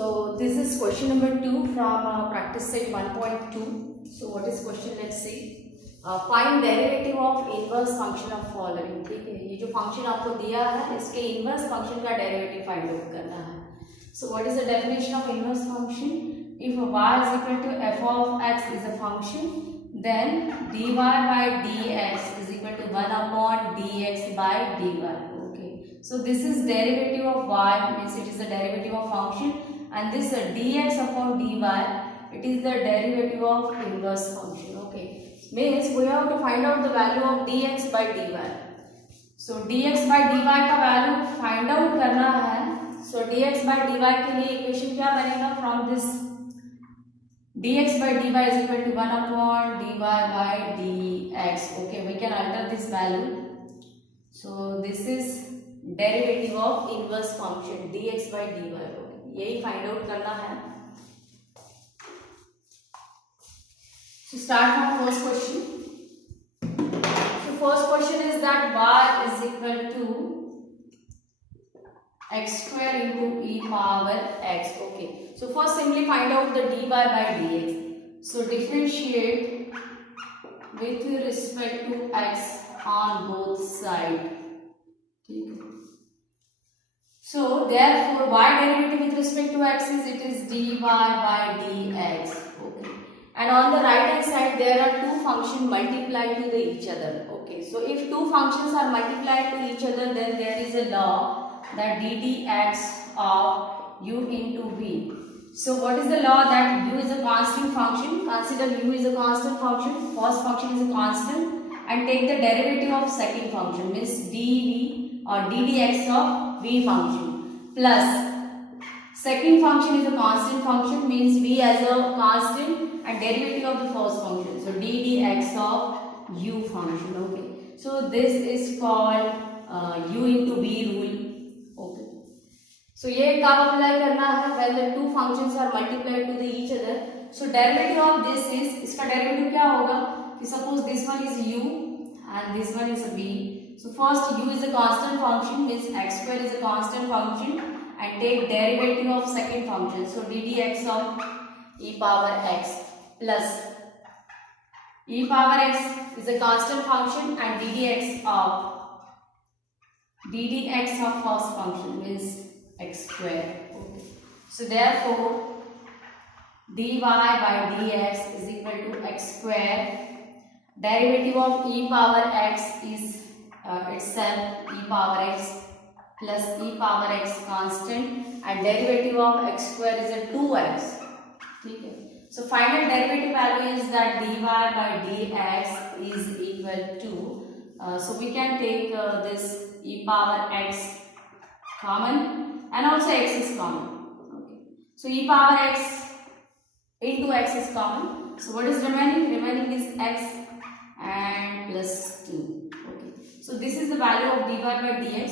So this is question number 2 from practice set 1.2. So what is question? Let's see. Find derivative of inverse function of following. ठीक है, ये जो function आपको दिया है इसके इनवर्स फंक्शन का डेरिवेटिव फाइंड आउट करना है. So what is the definition of inverse function? If y is equal to f of x is a function, then dy by dx is equal to 1 upon dx by dy. Okay. So this is derivative of y, means it is the derivative of function, and this dx upon dy, it is the derivative of inverse function. Okay. Means we have to find out the value of dx by dy. So dx by dy का value find out करना है. So dx by dy के लिए equation क्या बनेगा? From this dx by dy is equal to 1 upon dy by dx. Okay, we can alter this value. So this is derivative of inverse function dx by dy. Okay, यही find out करना है. So start from first question. So first question is that y is equal to x square into e power x. Okay. So first simply find out the dy by dx. So differentiate with respect to x on both sides. So therefore y derivative with respect to x is it is dy by dx. Okay. And on the right hand side there are two functions multiplied to each other. Okay. So if two functions are multiplied to each other, then there is a law that ddx of u into v. So what is the law? That u is a constant function. Consider u is a constant function. First function is a constant, and take the derivative of second function, means dv or ddx of v function, plus second function is a constant function, means v as a constant, and derivative of the first function, so ddx of u function. Okay. So this is called u into v rule. Okay. So ये कब apply करना है? When the two functions are multiplied to each other. So derivative of this is, इसका derivative क्या होगा? कि suppose this one is u and this one is v. So first u is a constant function, means x square is a constant function, and take derivative of second function. So ddx of e power x plus e power x is a constant function, and ddx of first function means x square. Okay. So therefore dy by dx is equal to x square. Derivative of e power x is itself e power x plus e power x constant, and derivative of x square is a 2x. Okay. So final derivative value is that dy by dx is equal to, so we can take this e power x common, and also x is common. Okay. So e power x into x is common. So what is remaining? Remaining is x and plus 2. Okay. So this is the value of dy by dx.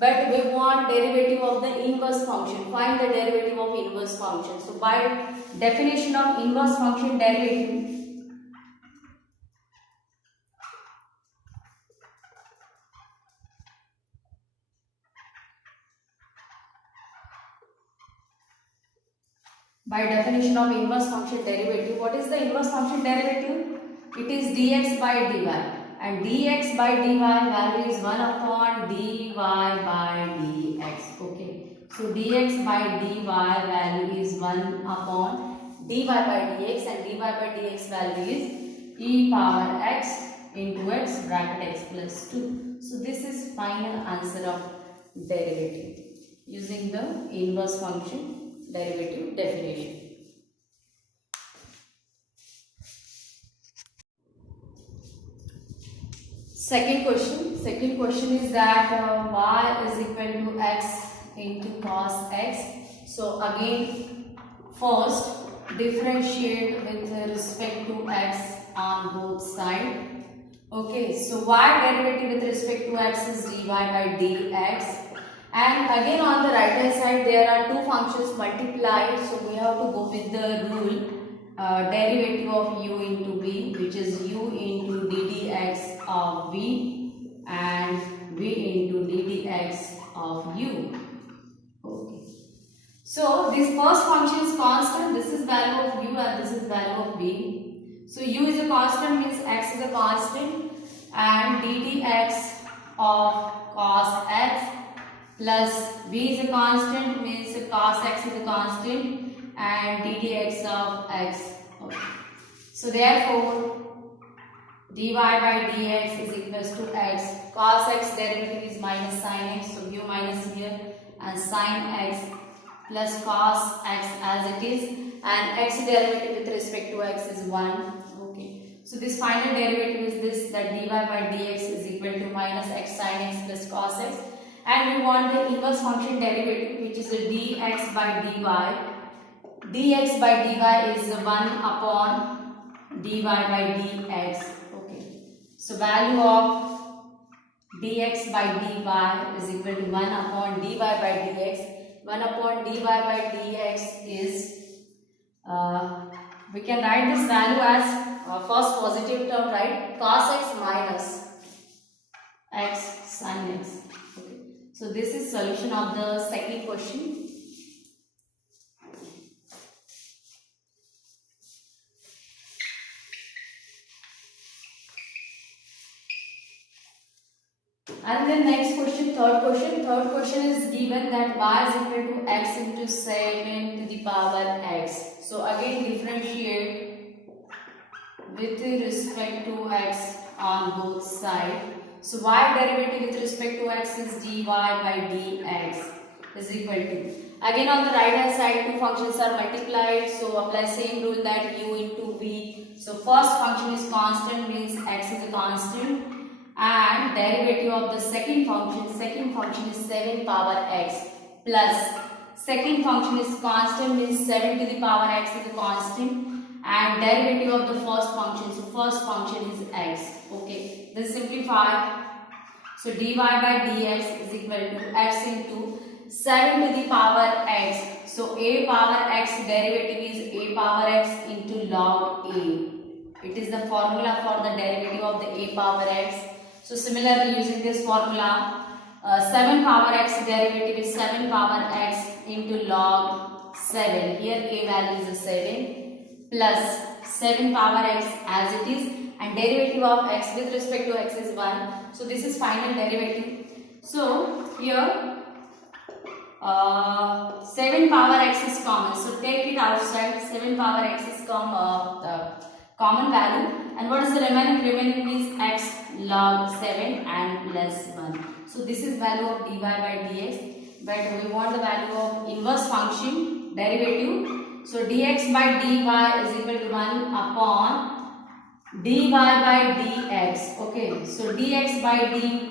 But we want derivative of the inverse function. Find the derivative of inverse function. So by definition of inverse function derivative, what is the inverse function derivative? It is dx by dy, and dx by dy value is 1 upon dy by dx. Okay. So dx by dy value is 1 upon dy by dx, and dy by dx value is e power x into x bracket x plus 2. So this is final answer of derivative using the inverse function derivative definition. Second question is that y is equal to x into cos x. So again, first differentiate with respect to x on both sides. Okay, so y derivative with respect to x is dy by dx, and again on the right hand side there are two functions multiplied, so we have to go with the rule derivative of u into v, which is u into ddx of v and v into ddx of u. Okay. So this first function is constant, this is value of u and this is value of v. So u is a constant means x is a constant, and ddx of cos x plus v is a constant means cos x is a constant and ddx of x. Okay. So therefore dy by dx is equals to x. Cos x derivative is minus sin x, so u minus here, and sin x plus cos x as it is, and x derivative with respect to x is 1. Okay, so this final derivative is this, that dy by dx is equal to minus x sin x plus cos x, and we want the inverse function derivative, which is a dx by dy. Dx by dy is 1 upon dy by dx. Okay, so value of dx by dy is equal to 1 upon dy by dx. 1 upon dy by dx is, we can write this value as first positive term, right? Cos x minus x sin x. Okay. So this is solution of the second question. And then next question, third question. Third question is given that y is equal to x into 7 to the power x. So again differentiate with respect to x on both sides. So y derivative with respect to x is dy by dx is equal to, again on the right hand side two functions are multiplied, so apply same rule that u into v. So first function is constant means x is a constant, and derivative of the second function is 7 power x, plus second function is constant means 7 to the power x is a constant, and derivative of the first function, so first function is x. Okay, this simplify. So dy by dx is equal to x into 7 to the power x. So a power x derivative is a power x into log a. It is the formula for the derivative of the a power x. So similarly, using this formula, 7 power x derivative is 7 power x into log 7. Here a value is a 7 plus 7 power x as it is, and derivative of x with respect to x is 1. So this is final derivative. So here 7 power x is common. So take it outside. 7 power x is common value, and what is the remaining? Remaining is x log 7 and plus 1. So this is value of dy by dx, but we want the value of inverse function derivative. So dx by dy is equal to 1 upon dy by dx. Okay, so dx by dy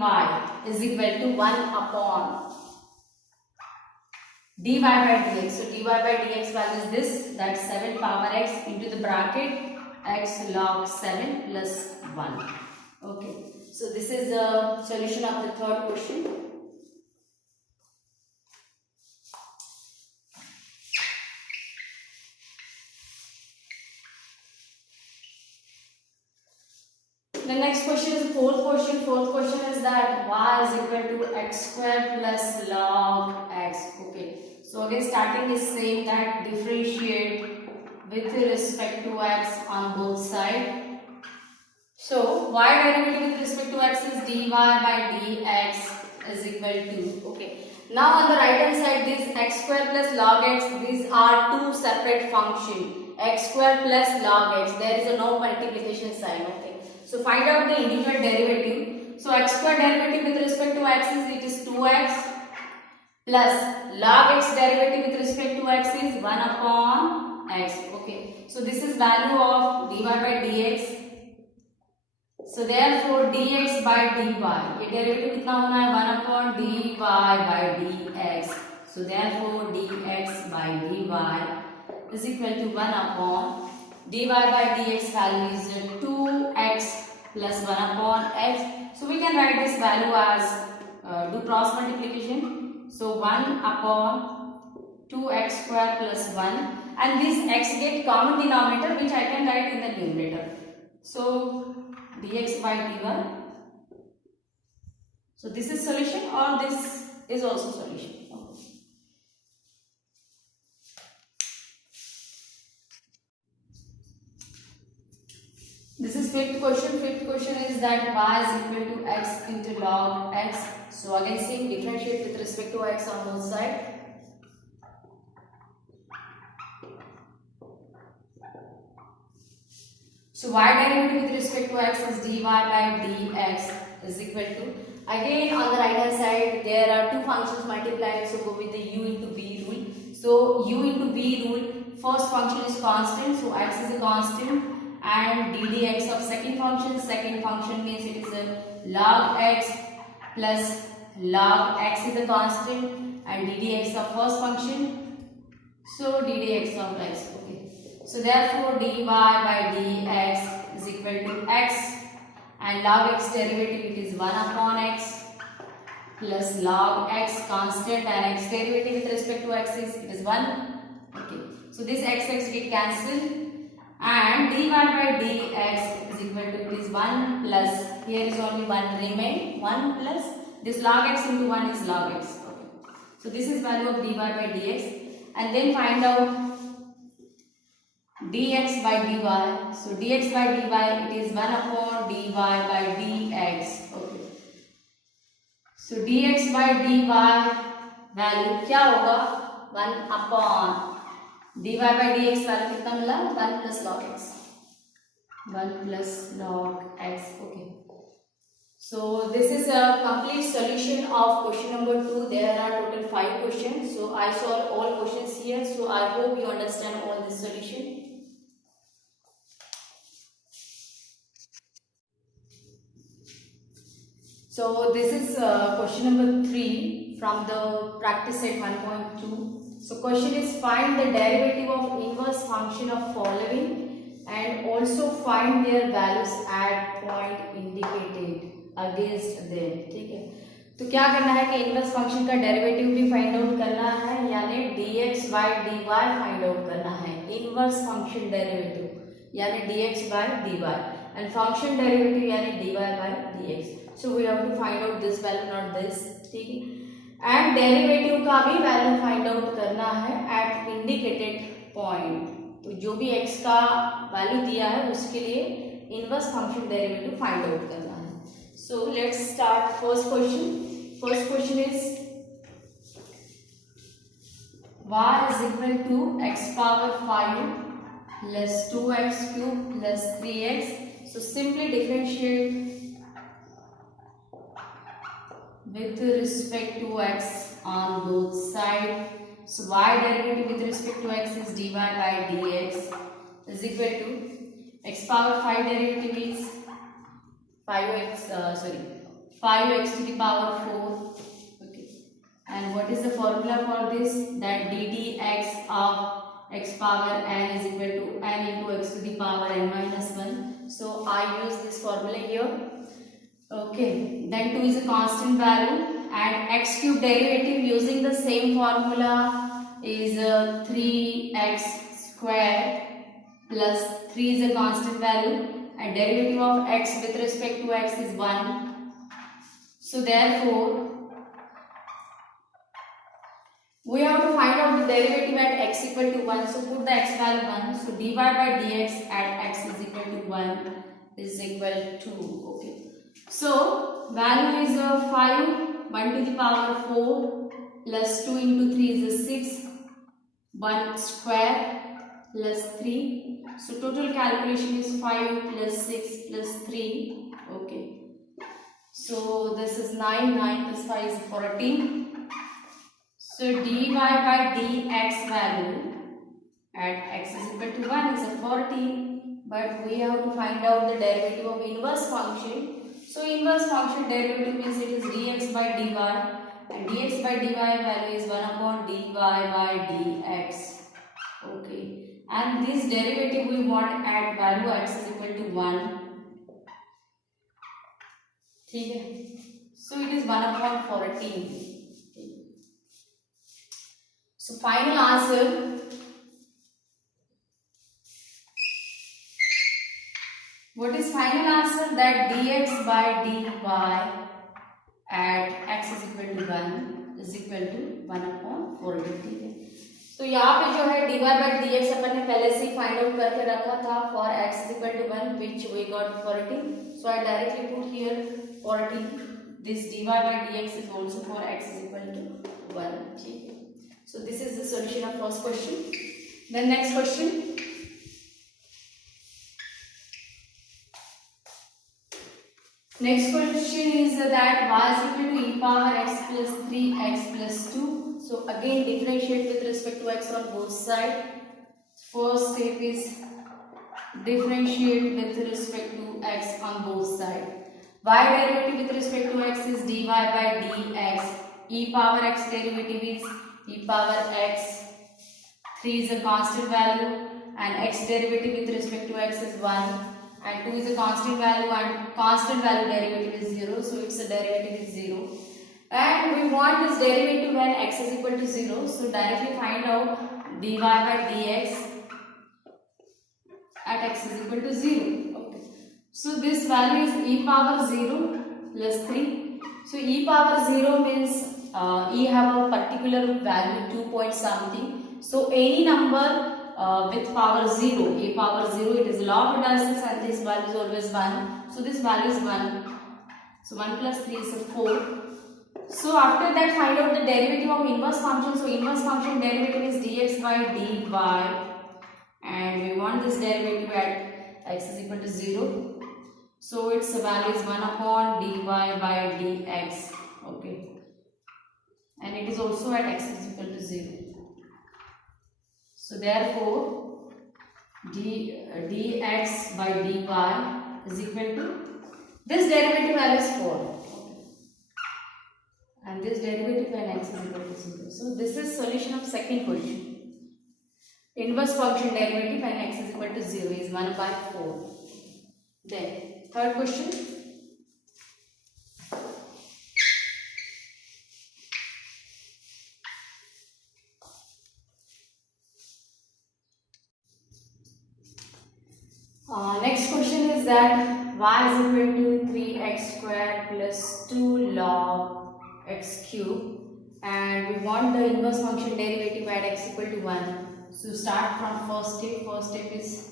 is equal to 1 upon dy by dx. So dy by dx value is this, that 7 power x into the bracket x log 7 plus 1. Okay, so this is the solution of the third question. The next question is the fourth question. Fourth question is that y is equal to x square plus log x. Okay, so again starting is saying that differentiate with respect to x on both sides. So y derivative with respect to x is dy by dx is equal to, okay. Now on the right hand side, this x square plus log x, these are two separate functions. X square plus log x, there is a no multiplication sign. Okay, so find out the individual derivative. So x square derivative with respect to x is, it is 2x, plus log x derivative with respect to x is 1 upon x. Okay, so this is value of dy by dx. So therefore dx by dy, ये derivative कितना होना है? 1 upon dy by dx. So therefore dx by dy is equal to 1 upon dy by dx value is 2x plus 1 upon x. So we can write this value as do cross multiplication. So 1 upon 2x square plus 1, and this x get common denominator, which I can write in the numerator. So dx by dy. So this is solution, or this is also solution. This is fifth question. Fifth question is that y is equal to x into log x. So again same, differentiate with respect to x on both sides. So y derivative with respect to x is dy by dx is equal to, again on the right hand side there are two functions multiplied, so go with the u into v rule. So u into v rule, first function is constant, so x is a constant, and ddx of second function means it is a log x plus log x is a constant, and ddx of first function, so ddx of x. Okay, so therefore dy by dx is equal to x, and log x derivative it is 1 upon x plus log x constant, and x derivative with respect to x is it is 1. Okay, so this x get cancelled, and dy by dx is equal to it is 1 plus, here is only 1 remain, 1 plus this log x into 1 is log x. Okay, so this is value of dy by dx, and then find out dx by dy. So dx by dy it is 1 upon dy by dx. Okay, so dx by dy value क्या होगा, 1 upon dy by dx value कितना मिला, 1 plus log x, 1 plus log x. Okay, so this is a complete solution of question number 2. There are total 5 questions, so I solved all questions here, so I hope you understand all this solution. So this is question number 3 from the practice set 1.2. So question is, find the derivative of inverse function of following and also find their values at point indicated against them. ठीक है, तो क्या करना है कि inverse function का derivative भी find out करना है, यानी dx by dy find out करना है, इनवर्स फंक्शन डेरिवेटिव यानी dx by dy, and function derivative यानी dy by dx. So we have to find out this value, not this. ठीक है, एंड डेरिवेटिव का भी वैल्यू फाइंड आउट करना है एट इंडिकेटेड पॉइंट. तो जो भी x का वैल्यू दिया है उसके लिए inverse function derivative find out करना है. So let's start first question. First question is y is equal to x power 5 plus 2x cube plus 3x. So simply differentiate with respect to x on both sides. So y derivative with respect to x is dy by dx is equal to x power 5 derivative is 5x to the power 4. Okay, and what is the formula for this? That ddx of x power n is equal to n into x to the power n minus 1. So I use this formula here. Okay, then 2 is a constant value, and x cube derivative using the same formula is 3x square plus 3 is a constant value, and derivative of x with respect to x is 1. So therefore we have to find out the derivative at x equal to 1. So put the x value 1. So dy by dx at x is equal to 1 is equal to, okay, so value is 5, 1 to the power 4 plus 2 into 3 is 6, 1 square plus 3. So total calculation is 5 plus 6 plus 3. Okay, so this is 9, 9 plus 5 is 14. So dy by dx value at x is equal to 1 is a 14, but we have to find out the derivative of inverse function. So inverse function derivative means it is dx by dy, and dx by dy value is 1 upon dy by dx. Okay, and this derivative we want at value x is equal to 1. ठीक है, so it is 1 upon 14. So final answer. What is final answer? That dx by dy at x is equal to 1 is equal to 1 upon 14. ठीक है, तो यहाँ पे जो है dy by dx अपन ने पहले से ही फाइंड आउट करके रखा था for x is equal to 1 which we got 40. So I directly put here 40. This dy by dx is also for x is equal to 1. ठीक है. So this is the solution of first question. Then next question. Next question is that y is equal to e power x plus 3x plus 2. So again differentiate with respect to x on both sides. First step is differentiate with respect to x on both sides. Y derivative with respect to x is dy by dx. E power x derivative is e power x. 3 is a constant value and x derivative with respect to x is 1. And 2 is a constant value and constant value derivative is 0. So its a derivative is 0. And we want this derivative when x is equal to 0. So directly find out dy by dx at x is equal to 0. Okay. So this value is e power 0 plus 3. So e power 0 means e have a particular value 2 point something. So any number with power 0, a power 0, it is log analysis and this value is always 1. So this value is 1. So 1 plus 3 is 4. So after that find out the derivative of inverse function. So inverse function derivative is dx by dy and we want this derivative at x is equal to 0. So its value is 1 upon dy by dx. Okay. And it is also at x is equal to 0. So therefore dx by dy is equal to this derivative value is 4. And this derivative when x is equal to 0. So this is solution of second question. Inverse function derivative when x is equal to 0 is 1 by 4. Then third question. Next question is that y is equal to 3x square plus 2 log x cube and we want the inverse function derivative at x equal to 1. So start from first step. First step is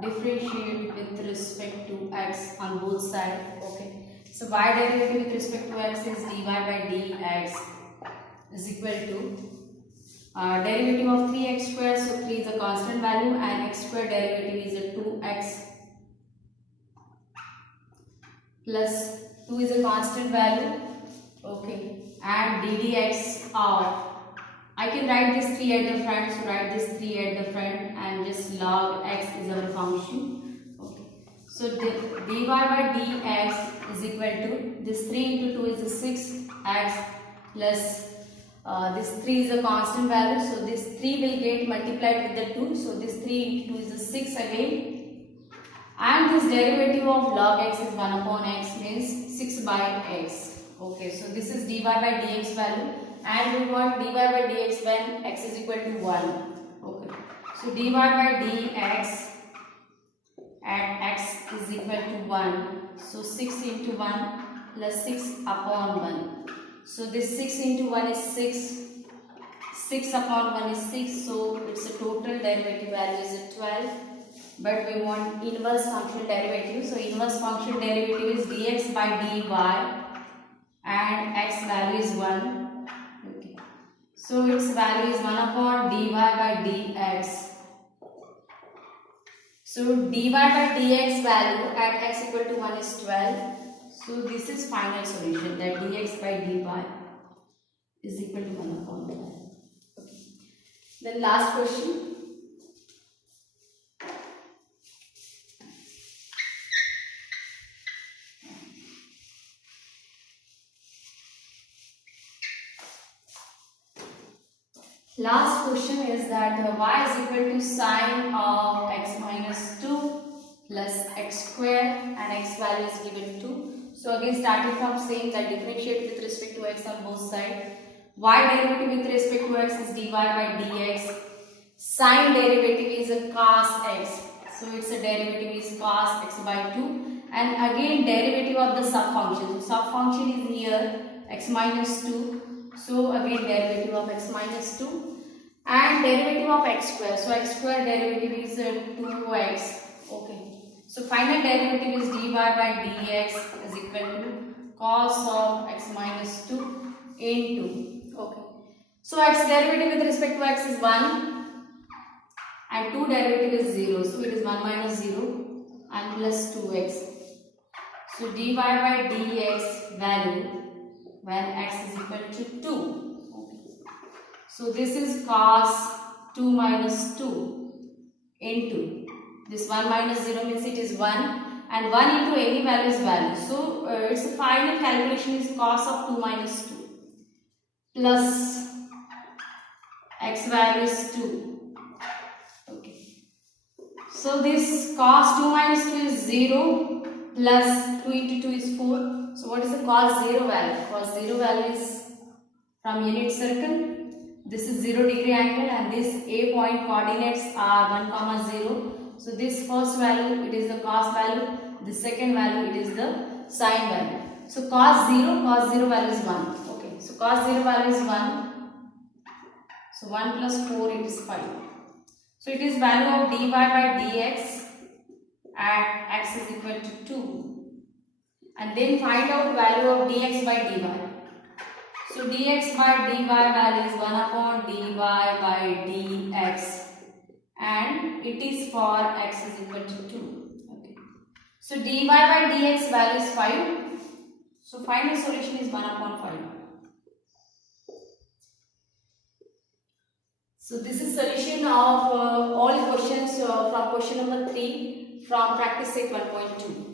differentiate with respect to x on both sides. Okay. So y derivative with respect to x is dy by dx is equal to derivative of 3x square. So 3 is a constant value and x square derivative is a 2x plus 2 is a constant value. Okay. And ddx are, I can write this 3 at the front, so write this 3 at the front and just log x is our function. Okay. So dy by dx is equal to this 3 into 2 is a 6x plus this 3 is a constant value, so this 3 will get multiplied with the 2, so this 3 into 2 is a 6 again, and this derivative of log x is 1 upon x means 6 by x. Okay, so this is dy by dx value and we want dy by dx when x is equal to 1. Okay, so dy by dx at x is equal to 1, so 6 into 1 plus 6 upon 1. So this 6 into 1 is 6, 6 upon 1 is 6, so its a total derivative value is 12, but we want inverse function derivative. So inverse function derivative is dx by dy and x value is 1. Okay. So its value is 1 upon dy by dx. So dy by dx value at x equal to 1 is 12. So this is final solution that dx by dy is equal to 1 upon 12. Okay. Then last question. Last question is that y is equal to sine of x minus 2 plus x square and x value is given 2. So again starting from same, that differentiate with respect to x on both sides. Y derivative with respect to x is dy by dx. Sine derivative is a cos x. So its a derivative is cos x by 2. And again derivative of the subfunction. So subfunction is here x minus 2. So again derivative of x minus 2. and derivative of x square. So x square derivative is 2x. Okay. So final derivative is dy by dx is equal to cos of x minus 2 into. Okay. So x derivative with respect to x is 1 and 2 derivative is 0. So it is 1 minus 0 and plus 2x. So dy by dx value when x is equal to 2. Okay. So this is cos 2 minus 2 into this 1 minus 0 means it is 1 and 1 into any value is value. So its final calculation is cos of 2 minus 2 plus x value is 2. Okay. So this cos 2 minus 2 is 0 plus 2 into 2 is 4. So what is the cos 0 value? Cos 0 value is from unit circle. This is 0 degree angle and this A point coordinates are 1 comma 0. So this first value it is the cos value, the second value it is the sine value. So cos 0 value is 1. Okay, so cos 0 value is 1. So 1 plus 4 it is 5. So it is value of dy by dx at x is equal to 2. And then find out value of dx by dy. So dx by dy value is 1 upon dy by dx and it is for x is equal to 2. Okay. So dy by dx value is 5. So final solution is 1 upon 5. So this is solution of all questions from question number 3 from practice set 1.2.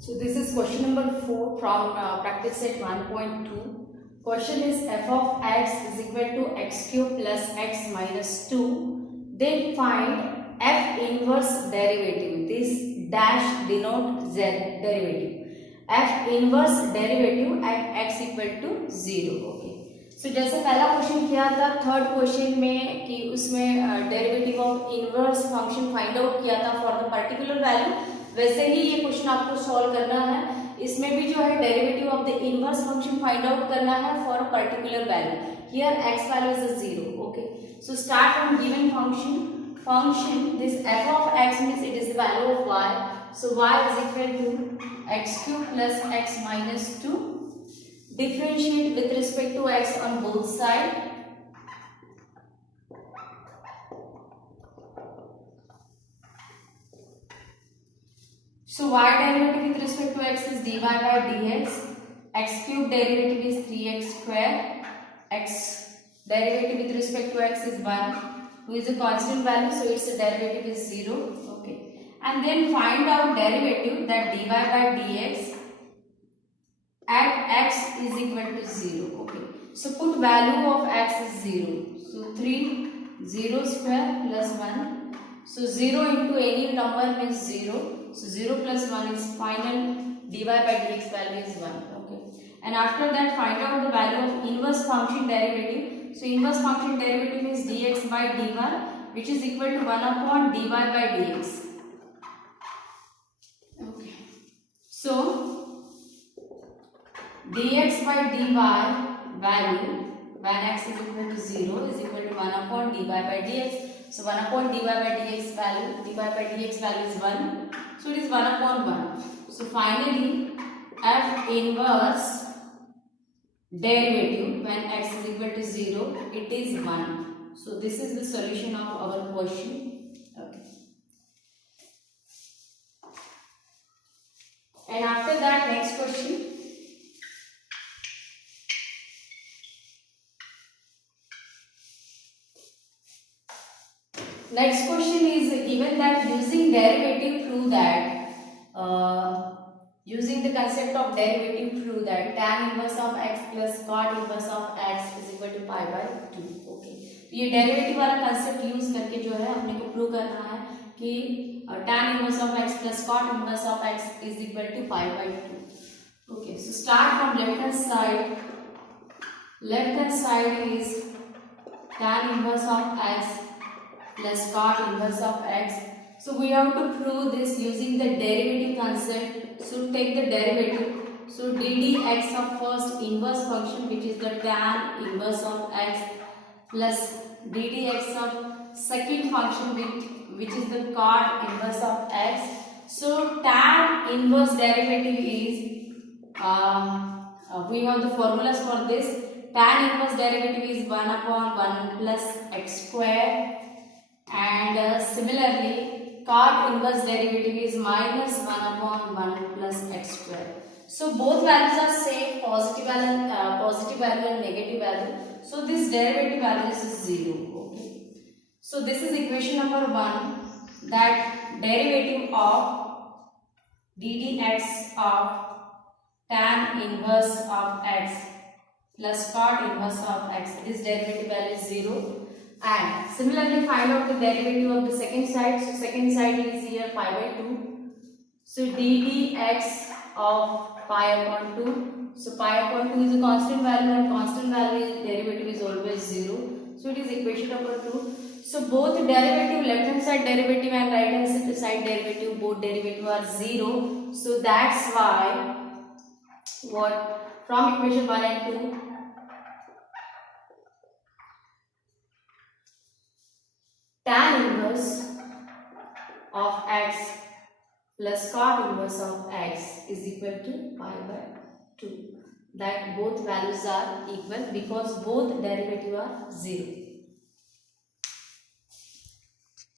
So this is question number 4 from practice set 1.2. Question is f of x is equal to x cube plus x minus 2. Then find f inverse derivative. This dash denote z derivative. F inverse derivative at x equal to 0. Okay. So जैसे पहला question किया था third question में कि उसमें derivative of inverse function find out किया था for the particular value, वैसे ही ये क्वेश्चन आपको सॉल्व करना है. इसमें भी जो है derivative of the inverse function find out करना है for a particular value. Here x value is 0. Okay. So start from given function this f of x means it is the value of y. So y is equal to x cube plus x minus 2. Differentiate with respect to x on both sides. So y derivative with respect to x is dy by dx. X cube derivative is 3x square. X derivative with respect to x is 1. 2 is a constant value, so its derivative is 0. Okay. And then find out derivative that dy by dx at x is equal to 0. Okay. So put value of x is 0. So 3, 0 square plus 1. So 0 into any number means 0. So 0 plus 1 is final dy by dx value is 1. Okay. And after that find out the value of inverse function derivative. So inverse function derivative is dx by dy which is equal to 1 upon dy by dx. Okay. So dx by dy value when x is equal to 0 is equal to 1 upon dy by dx. So 1 upon dy by dx value, dy by dx value is 1. So it is 1 upon 1. So finally f inverse derivative when x is equal to 0 it is 1. So this is the solution of our question. Okay. And after that next question. Next question is given that using derivative prove that using the concept of derivative prove that tan inverse of x plus cot inverse of x is equal to pi by 2. Okay. तो ये derivative वाला concept use करके जो है अपने को prove करना है कि tan inverse of x plus cot inverse of x is equal to pi by 2. Okay. So start from left hand side. Left hand side is tan inverse of x plus cot inverse of x. So we have to prove this using the derivative concept. So take the derivative So ddx of first inverse function, which is the tan inverse of x, plus ddx of second function, which is the cot inverse of x. So tan inverse derivative is, we have the formulas for this. Tan inverse derivative is 1 upon 1 plus x square, and similarly cot inverse derivative is minus 1 upon 1 plus x square. So both values are same, positive value and negative value. So this derivative value is 0. Okay. So this is equation number 1, that derivative of ddx of tan inverse of x plus cot inverse of x, this derivative value is 0. And similarly find out the derivative of the second side. So second side is here pi by 2. So ddx of pi upon 2. So pi upon 2 is a constant value, and constant value derivative is always 0. So it is equation number 2. So both derivative, left hand side derivative and right hand side derivative, both derivative are 0. So that's why what, from equation 1 and 2, tan inverse of x plus cot inverse of x is equal to pi by 2. That both values are equal because both derivative are 0.